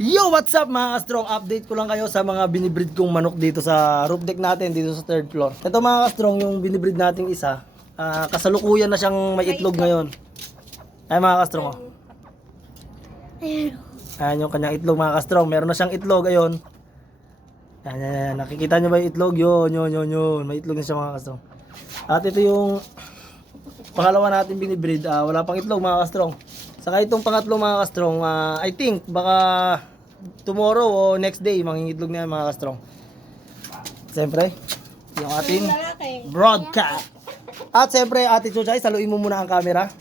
Yo, what's up mga strong? Update ko lang kayo sa mga binibreed kong manok dito sa roof deck natin, dito sa third floor. Ito mga strong, yung binibreed nating isa, kasalukuyan na siyang may itlog ngayon. Ay mga strong, oh. Ayan yung kanyang itlog mga strong. Meron na siyang itlog, ayun. Yan. Nakikita nyo ba yung itlog? Yun. May itlog na siya mga strong. At ito yung pangalawa natin binibreed, wala pang itlog mga strong. Saka itong pangatlo mga ka-strong, I think baka tomorrow o next day mangingitlog na yan mga ka-strong. Siyempre, yung ating broadcast. At siyempre, Ate Chuchay, saluin mo muna ang camera.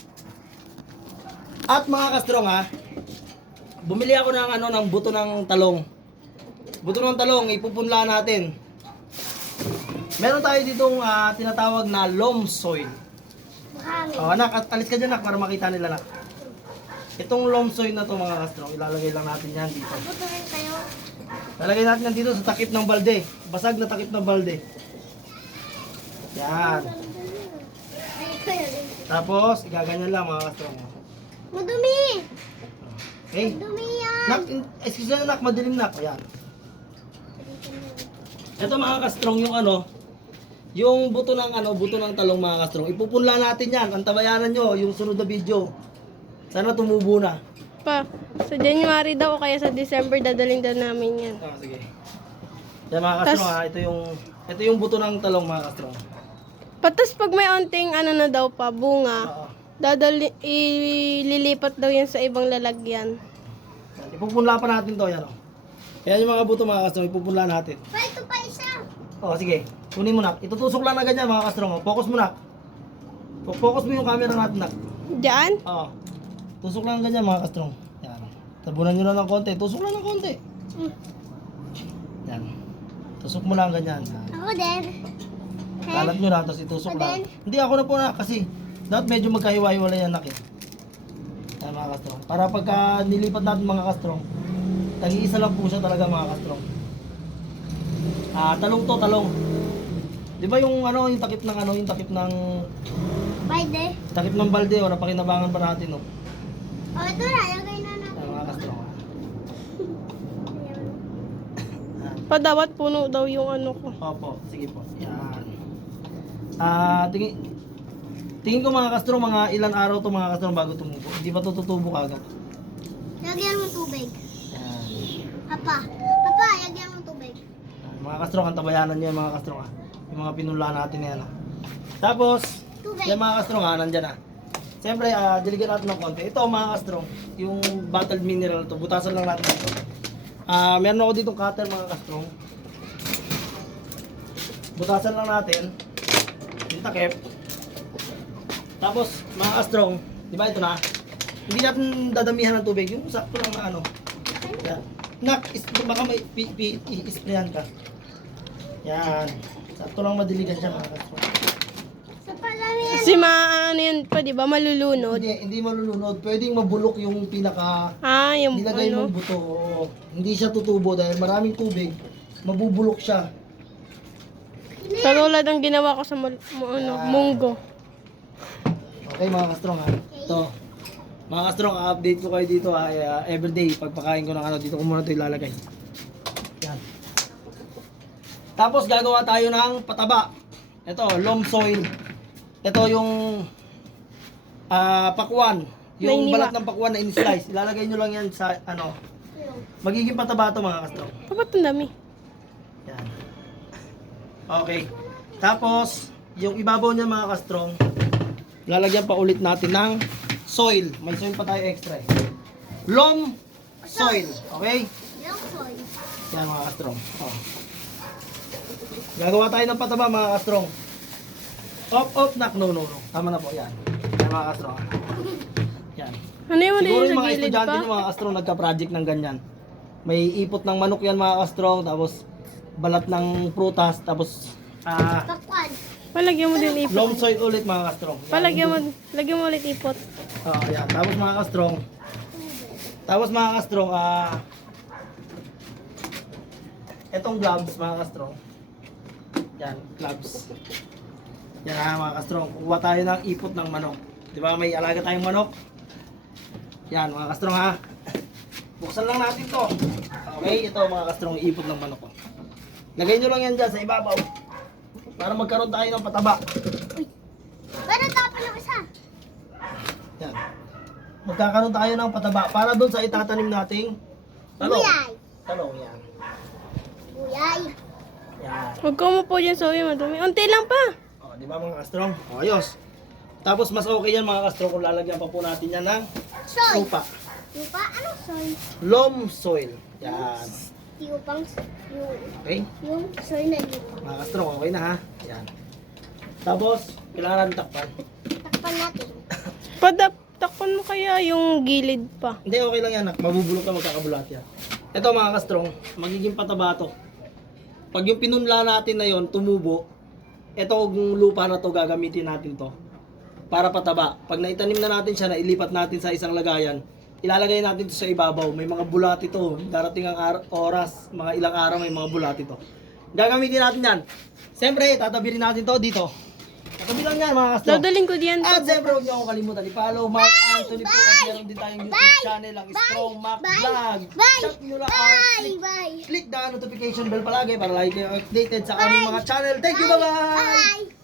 At mga ka-strong bumili ako ng buto ng talong. Buto ng talong, ipupunla natin. Meron tayo ditong tinatawag na loam soil. Anak, alis ka dyan para makita nila nak. Itong loam soil na to mga ka-strong, ilalagay lang natin yan dito. Lalagay natin yan dito sa takip ng balde. Basag na takip ng balde. Yan. Tapos, igaganyan lang mga ka-strong. Madumi! Okay? Madumi yan! Nak, excuse na nak, madilim nak. Ayan. Ito mga ka-strong yung buto ng talong mga ka-strong. Ipupunla natin yan. Antabayanan nyo yung sunod na video. Sana tumubo na. Pa, sa January daw o kaya sa December dadalhin daw namin yan. Sige. Yan mga ka-strong ito yung buto ng talong mga ka-strong. Patas pag may onting na daw pa, bunga, ililipat daw yan sa ibang lalagyan. Yan, ipupunla pa natin to yan. Yan yung mga buto mga ka-strong, ipupunla natin. Pa, ito pa isa! Sige. Kunin mo nak. Itutusok lang na ganyan mga ka-strong. Focus mo nak. Focus mo yung camera natin nak. Diyan? Tusok lang ganyan mga ka-strong. Yan. Tabunan nyo lang ng konti. Tusok lang ng konti. Yan. Tusok mo lang ganyan. Ako din. Kalat nyo lang, tapos itusok lang. Hindi ako na po na kasi dapat medyo magkahiwa-hiwalay yan nak eh. Yan mga ka-strong. Para pagka nilipat natin mga ka-strong, tagi-isa lang po siya talaga mga ka-strong. Talong to, talong. Di ba yung yung takip ng yung takip ng Balde. takip ng balde o napakinabangan pa natin no. Ito na. Lagay na natin. Yan mga ka-strong. Pa, dapat puno daw yung ko. Opo, sige po. Yan. Tingin ko mga ka-strong, mga ilan araw to mga ka-strong bago tumubo. Hindi pa to tutubo kagad. Lagyan mo tubig. Yan. Papa, lagyan mo tubig. Mga ka-strong, ang tabayanan niya mga ka-strong yung mga pinula natin yan Tapos, Tubig. yan mga ka-strong nandyan Siyempre, diligyan natin ng konti. Ito mga ka-strong, yung bottled mineral to, butasan lang natin ito. Meron ako ditong cutter mga ka-strong. Butasan lang natin yung takip. Tapos, mga ka-strong, di ba ito na? Hindi natin dadamihan ng tubig, yung sakto lang na Yan. Nak, baka may i-sprayan ka. Yan. Sakto lang madiligan siya mga ka-strong. Sa palami yan. Kasi yan pa, di ba? Malulunod. Hindi malulunod. Pwedeng mabulok yung pinaka Yung nilagay mong buto. Oo. Hindi siya tutubo dahil maraming tubig. Mabubulok siya. Katulad ng ginawa ko sa munggo. Okay mga ka-strong Ito. Mga ka-strong, update ko kayo dito everyday. Pagpakain ko ng dito ko muna ito ilalagay. Yan. Tapos gagawa tayo ng pataba. Ito, loam soil. Ito yung pakwan. Yung Nainiwa. balat ng pakwan na in-slice. Ilalagay nyo lang yan sa magiging pataba ito mga ka-strong. Dapat ang dami. Yan. Okay. Tapos, yung ibabaw niya mga ka-strong, lalagyan pa ulit natin ng soil. May soil pa tayo extra Loam soil. Okay? Long soy. Yan mga ka-strong. Gagawa tayo ng pataba mga ka-strong. Off, nak. No. Tama na po. Yan. Yan mga ka-strong. Yan. Ano yung Siguro sa yung mga gilid estudyante pa? nyo mga ka-strong nagka-project ng ganyan. May ipot ng manok yan mga ka-strong. Tapos balat ng prutas. Tapos Pakwan. Palagyan mo din ipot. loam soil ulit mga ka-strong. Yan. Lagyan mo ulit ipot. Yan. Tapos mga ka-strong, etong gloves mga ka-strong. Yan, gloves. Yan mga ka-strong. Kukuha tayo ng ipot ng manok. Di ba may alaga tayong manok? Yan mga ka-strong Buksan lang natin to. Okay, ito mga kastrong ipot ng manok ko. Lagay nyo lang yan dyan sa ibabaw. Para magkaroon tayo ng pataba. Pero tapon ng isa. Yan. Magkakaroon tayo ng pataba para doon sa itatanim nating talong. Gulay. Talong yan. Gulay. Yan. Huwag ka mo po dyan, Zoe, madumi. Unti lang pa. O, di ba mga kastrong? O, ayos. Tapos mas okay yan mga kastrong kung lalagyan pa po natin yan ng Soy. lupa. Lupa? Ano soy? Loam soil. Yan. Yung Okay? yung soy na lupa. Mga kastrong, okay na ha? Yan. Tapos, kailangan natin takpan. Takpan natin. Takpan mo kaya yung gilid pa. Hindi, okay lang yan. Mabubulok ka, magkakabulat yan. Ito mga kastrong, magiging pataba to. Pag yung pinunla natin na yon tumubo, etong lupa na to, gagamitin natin to para pataba. Pag naitanim na natin siya, nailipat natin sa isang lagayan, ilalagay natin to sa ibabaw. May mga bulat ito. Darating ang oras, mga ilang araw may mga bulat ito. Gagamitin natin yan. Siyempre, tatabirin natin to dito. Tatabi lang yan mga kastrong. Dadaling ko diyan. At siyempre, huwag niyo akong kalimutan i-follow Mark Anthony po at meron din tayong YouTube channel, ang Strong Mac Vlog. Check nyo lang out. Bye. Click the notification bell palagi para lagi kayo updated sa aming mga channel. Thank you, bye-bye! Bye.